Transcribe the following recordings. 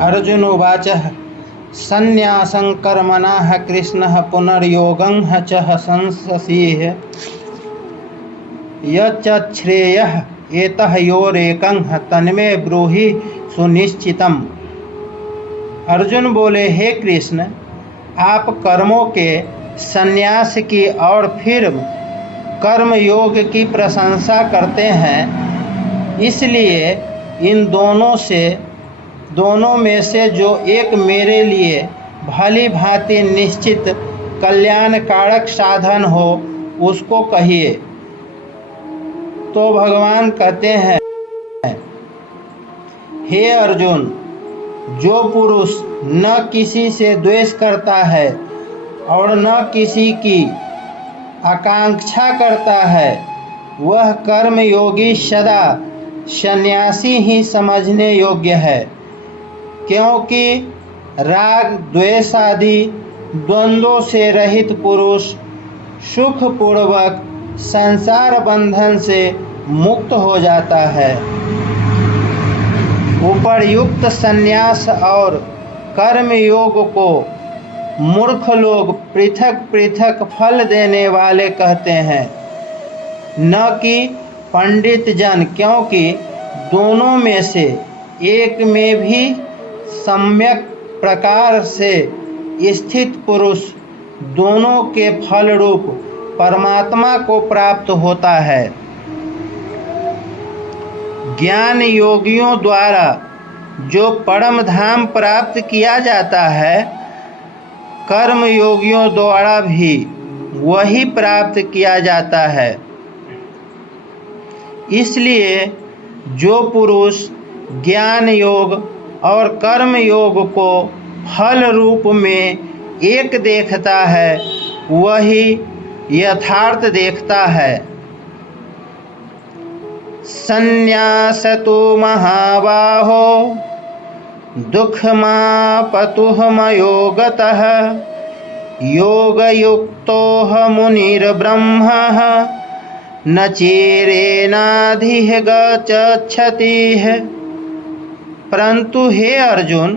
अर्जुन उवाच संन्यासं कर्मणः कृष्णः पुनर्योगं च संससीह यच्च श्रेयः एतः योरेकं तन्मे ब्रूहि सुनिश्चितम्। अर्जुन बोले, हे कृष्ण, आप कर्मों के संन्यास की और फिर कर्म योग की प्रशंसा करते हैं, इसलिए इन दोनों में से जो एक मेरे लिए भली भांति निश्चित कल्याणकारक साधन हो उसको कहिए। तो भगवान कहते हैं, हे अर्जुन, जो पुरुष न किसी से द्वेष करता है और न किसी की आकांक्षा करता है, वह कर्म योगी सदा सन्यासी ही समझने योग्य है, क्योंकि राग द्वेष आदि द्वंद्वों से रहित पुरुष सुखपूर्वक संसार बंधन से मुक्त हो जाता है। उपर्युक्त संन्यास और कर्म योग को मूर्ख लोग पृथक पृथक फल देने वाले कहते हैं, न कि पंडित जन, क्योंकि दोनों में से एक में भी सम्यक प्रकार से स्थित पुरुष दोनों के फल रूप परमात्मा को प्राप्त होता है। ज्ञान योगियों द्वारा जो परम धाम प्राप्त किया जाता है, कर्म योगियों द्वारा भी वही प्राप्त किया जाता है। इसलिए जो पुरुष ज्ञान योग और कर्म योग को फल रूप में एक देखता है, वही यथार्थ देखता है। संन्यासतो महाबाहो दुःखमापतुः मयोगतः योगयुक्तोह मुनिर्ब्रह्मः न चेरेनाधिः गच्छतिः। परंतु हे अर्जुन,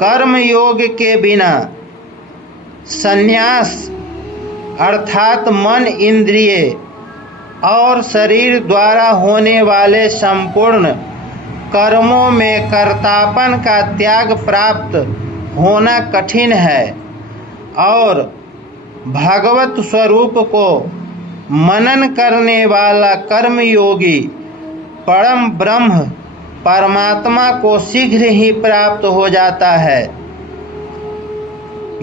कर्म योग के बिना संन्यास अर्थात मन, इंद्रिय और शरीर द्वारा होने वाले संपूर्ण कर्मों में कर्तापन का त्याग प्राप्त होना कठिन है और भगवत स्वरूप को मनन करने वाला कर्मयोगी परम ब्रह्म परमात्मा को शीघ्र ही प्राप्त हो जाता है।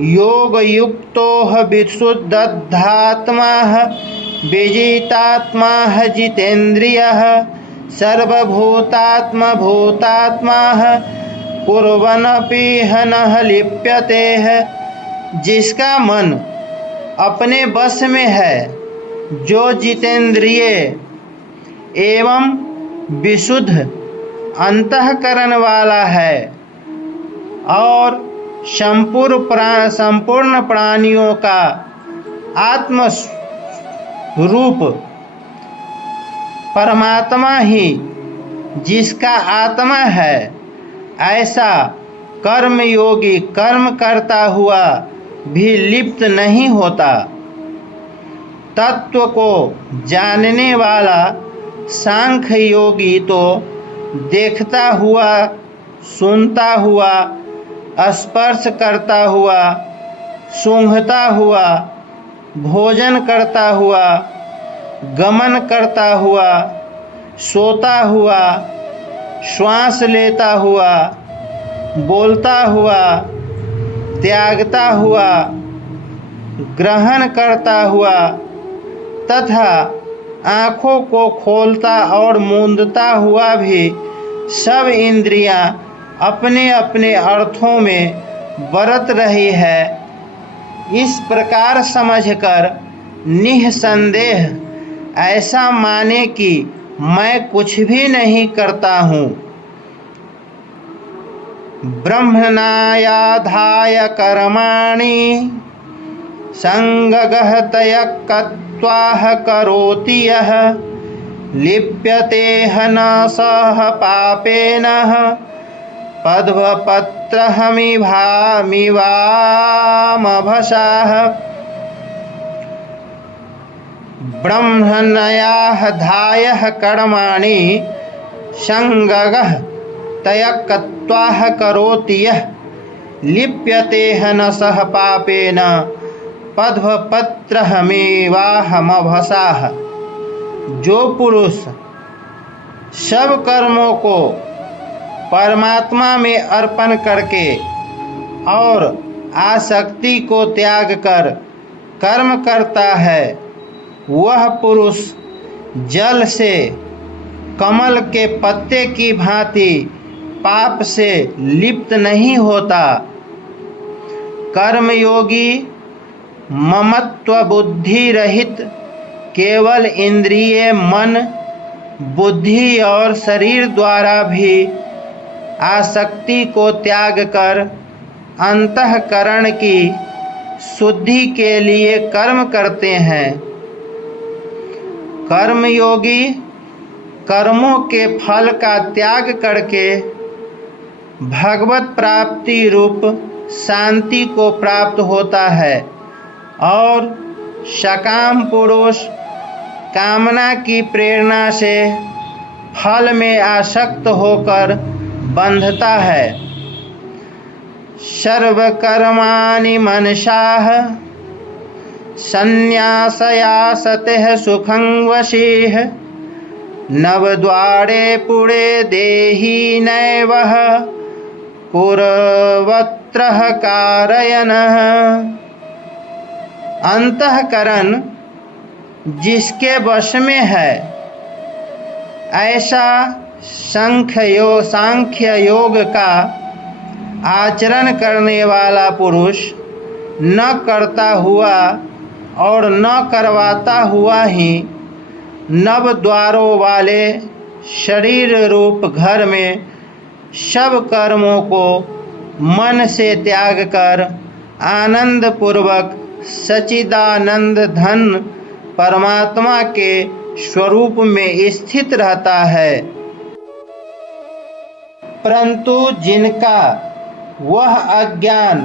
योग युक्तो विशुद्धात्मा विजितात्मा जितेन्द्रियः सर्वभूतात्मा भूतात्मा कुर्वन्नपि न लिप्यते। जिसका मन अपने बस में है, जो जितेंद्रिय एवं विशुद्ध अंतःकरण वाला है और संपूर्ण प्राणियों का आत्म रूप परमात्मा ही जिसका आत्मा है, ऐसा कर्म योगी कर्म करता हुआ भी लिप्त नहीं होता। तत्व को जानने वाला सांख्य योगी तो देखता हुआ, सुनता हुआ, स्पर्श करता हुआ, सूंघता हुआ, भोजन करता हुआ, गमन करता हुआ, सोता हुआ, श्वास लेता हुआ, बोलता हुआ, त्यागता हुआ, ग्रहण करता हुआ तथा आँखों को खोलता और मूंदता हुआ भी सब इंद्रियां अपने अपने अर्थों में बरत रही है। इस प्रकार समझकर निःसंदेह ऐसा माने कि मैं कुछ भी नहीं करता हूँ। ब्रह्मण्याधाय कर्माणि संगगहतय कत्वाह करोति यः लिप्यते न सह पापेन पद्मपत्रहमिवामभसाः ब्रह्मणया धायः कर्माणि संगगः तयक्त्वाः करोति यः लिप्यते न सह पापेन पद्मपत्रहमिवाहमभसाः। जो पुरुष सब कर्मों को परमात्मा में अर्पण करके और आसक्ति को त्याग कर कर्म करता है, वह पुरुष जल से कमल के पत्ते की भांति पाप से लिप्त नहीं होता। कर्मयोगी ममत्व बुद्धि रहित केवल इंद्रिय मन बुद्धि और शरीर द्वारा भी आसक्ति को त्याग कर अंतःकरण की शुद्धि के लिए कर्म करते हैं। कर्मयोगी कर्मों के फल का त्याग करके भगवत प्राप्ति रूप शांति को प्राप्त होता है और सकाम पुरुष कामना की प्रेरणा से फल में आसक्त होकर बंधता है। सर्वकर्माणि मनसाः संन्यासयासतेः सुखं वशीः नवद्वारे पुरे देहि नैवः कुर्वत्रः कारयनः। अंतःकरण जिसके वश में है, ऐसा सांख्य योग का आचरण करने वाला पुरुष न करता हुआ और न करवाता हुआ ही नव द्वारों वाले शरीर रूप घर में सब कर्मों को मन से त्याग कर आनंद पूर्वक सच्चिदानंद धन परमात्मा के स्वरूप में स्थित रहता है। परंतु जिनका वह अज्ञान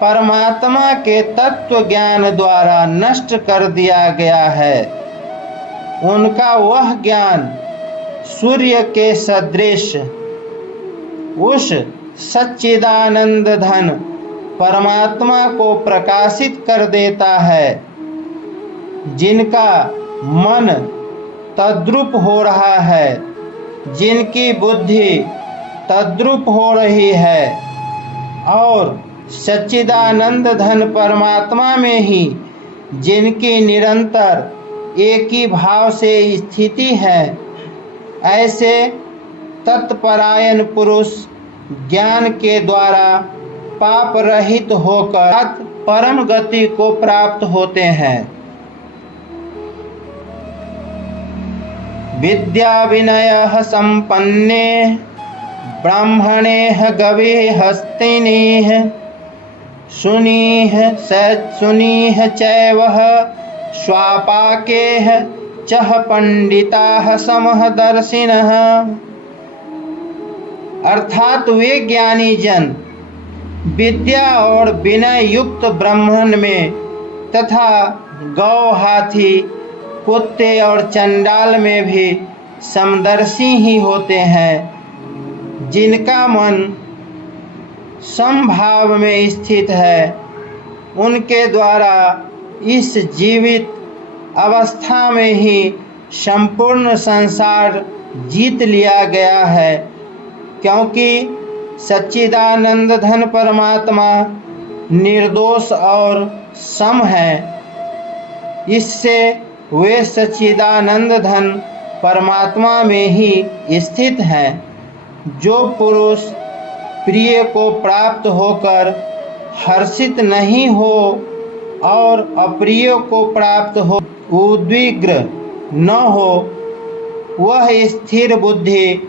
परमात्मा के तत्व ज्ञान द्वारा नष्ट कर दिया गया है, उनका वह ज्ञान सूर्य के सदृश उस सच्चिदानंद धन परमात्मा को प्रकाशित कर देता है। जिनका मन तद्रूप हो रहा है, जिनकी बुद्धि तद्रूप हो रही है और सच्चिदानंद धन परमात्मा में ही जिनकी निरंतर एक ही भाव से स्थिति है, ऐसे तत्परायण पुरुष ज्ञान के द्वारा पाप रहित होकर परम गति को प्राप्त होते हैं। विद्या विनय संपन्ने ब्राह्मणे गवे हस्तिनीः सुनीः चैव स्वापाकेः चह पंडिताः समदर्शिनः। अर्थात वे ज्ञानी जन विद्या और विनय युक्त ब्राह्मण में तथा गौ हाथी कुत्ते और चंडाल में भी समदर्शी ही होते हैं। जिनका मन समभाव में स्थित है, उनके द्वारा इस जीवित अवस्था में ही संपूर्ण संसार जीत लिया गया है, क्योंकि सच्चिदानंद धन परमात्मा निर्दोष और सम है। इससे वे सच्चिदानंद धन परमात्मा में ही स्थित हैं। जो पुरुष प्रिय को प्राप्त होकर हर्षित नहीं हो और अप्रिय को प्राप्त हो उद्विग्न न हो, वह स्थिर बुद्धि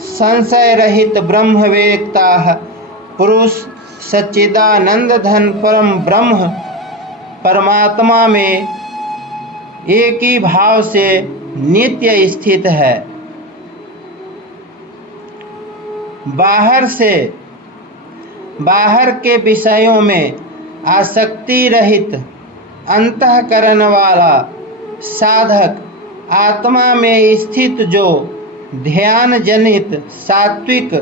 संशय रहित ब्रह्मवेत्ता पुरुष सच्चिदानंद धन परम ब्रह्म परमात्मा में एक ही भाव से नित्य स्थित है। बाहर के विषयों में आसक्ति रहित अंतःकरण वाला साधक आत्मा में स्थित जो ध्यान जनित सात्विक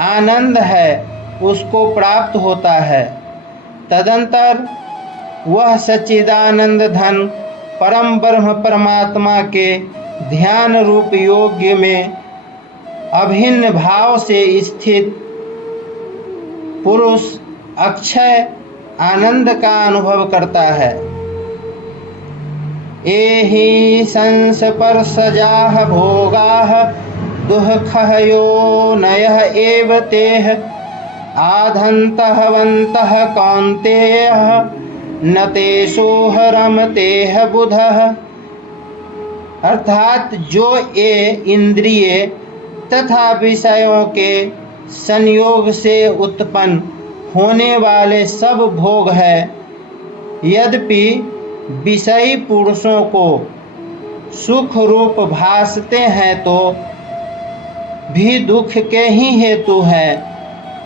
आनंद है उसको प्राप्त होता है। तदंतर वह सच्चिदानंद धन परम ब्रह्म परमात्मा के ध्यान रूप योग्य में अभिन्न भाव से स्थित पुरुष अक्षय आनंद का अनुभव करता है। एहि संस्पर्शजाः भोगाः दुःखयो नयः एव तेः आधन्तः कौन्तेयः न तेषोह रमतेह बुधः। अर्थात जो ये इंद्रिय तथा विषयों के संयोग से उत्पन्न होने वाले सब भोग है, यद्यपि विषयी पुरुषों को सुख रूप भासते हैं तो भी दुख के ही हेतु है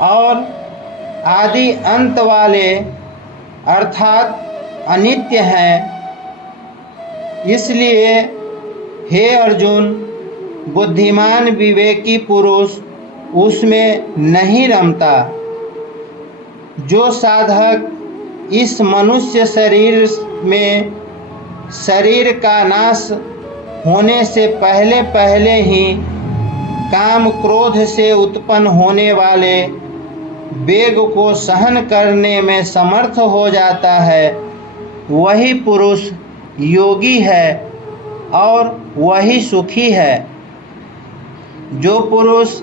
और आदि अंत वाले अर्थात अनित्य हैं। इसलिए हे अर्जुन, बुद्धिमान विवेकी पुरुष उसमें नहीं रमता। जो साधक इस मनुष्य शरीर में शरीर का नाश होने से पहले पहले ही काम क्रोध से उत्पन्न होने वाले वेग को सहन करने में समर्थ हो जाता है, वही पुरुष योगी है और वही सुखी है। जो पुरुष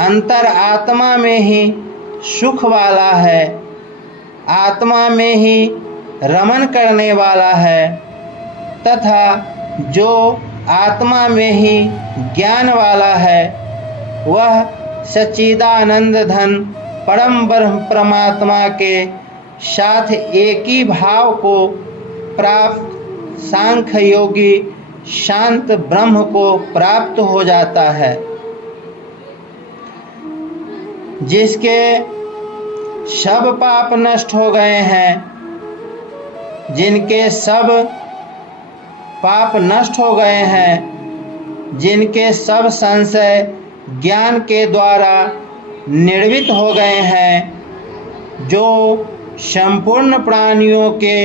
अंतर आत्मा में ही सुख वाला है, आत्मा में ही रमन करने वाला है तथा जो आत्मा में ही ज्ञान वाला है, वह सच्चिदानंद धन परम ब्रह्म परमात्मा के साथ एक ही भाव को प्राप्त सांख्य योगी शांत ब्रह्म को प्राप्त हो जाता है। जिसके सब पाप नष्ट हो गए हैं, जिनके सब पाप नष्ट हो गए हैं, जिनके सब संशय ज्ञान के द्वारा निर्वित हो गए हैं, जो संपूर्ण प्राणियों के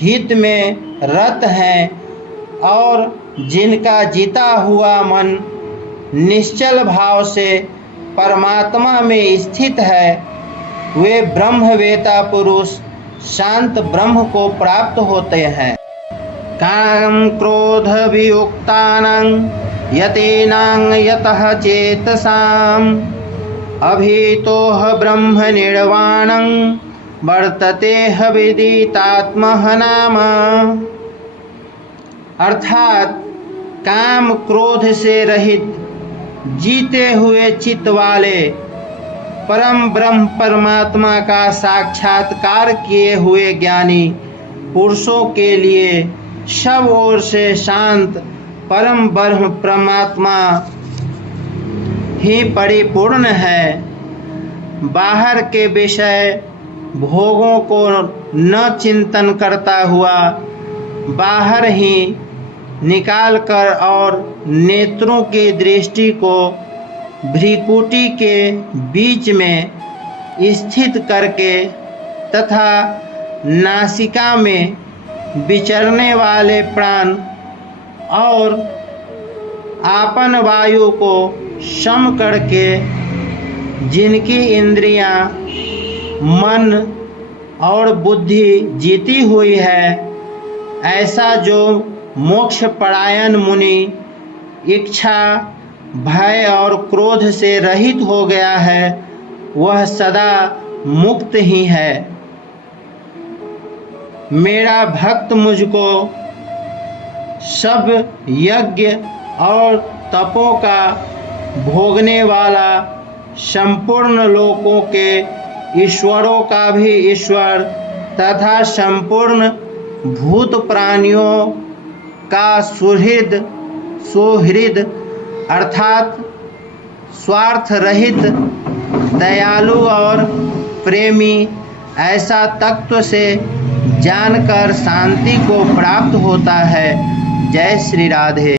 हित में रत हैं और जिनका जीता हुआ मन निश्चल भाव से परमात्मा में स्थित है, वे ब्रह्मवेता पुरुष शांत ब्रह्म को प्राप्त होते हैं। काम क्रोध वियुक्तानां यतेनां यतः चेतसाम् अभितोह ब्रह्म निर्वाणं वर्तते विदितात्मः नाम। अर्थात काम क्रोध से रहित जीते हुए चित्त वाले परम ब्रह्म परमात्मा का साक्षात्कार किए हुए ज्ञानी पुरुषों के लिए सब ओर से शांत परम ब्रह्म परमात्मा ही परिपूर्ण है। बाहर के विषय भोगों को न चिंतन करता हुआ बाहर ही निकाल कर और नेत्रों की दृष्टि को भ्रिकुटी के बीच में स्थित करके तथा नासिका में विचरने वाले प्राण और आपन वायु को सम करके जिनकी इंद्रियां, मन और बुद्धि जीती हुई है, ऐसा जो मोक्ष परायण मुनि इच्छा, भय और क्रोध से रहित हो गया है, वह सदा मुक्त ही है। मेरा भक्त मुझको सब यज्ञ और तपों का भोगने वाला, संपूर्ण लोकों के ईश्वरों का भी ईश्वर तथा संपूर्ण भूत प्राणियों का सुहृद अर्थात स्वार्थ रहित, दयालु और प्रेमी ऐसा तत्व से जानकर शांति को प्राप्त होता है। जय श्री राधे।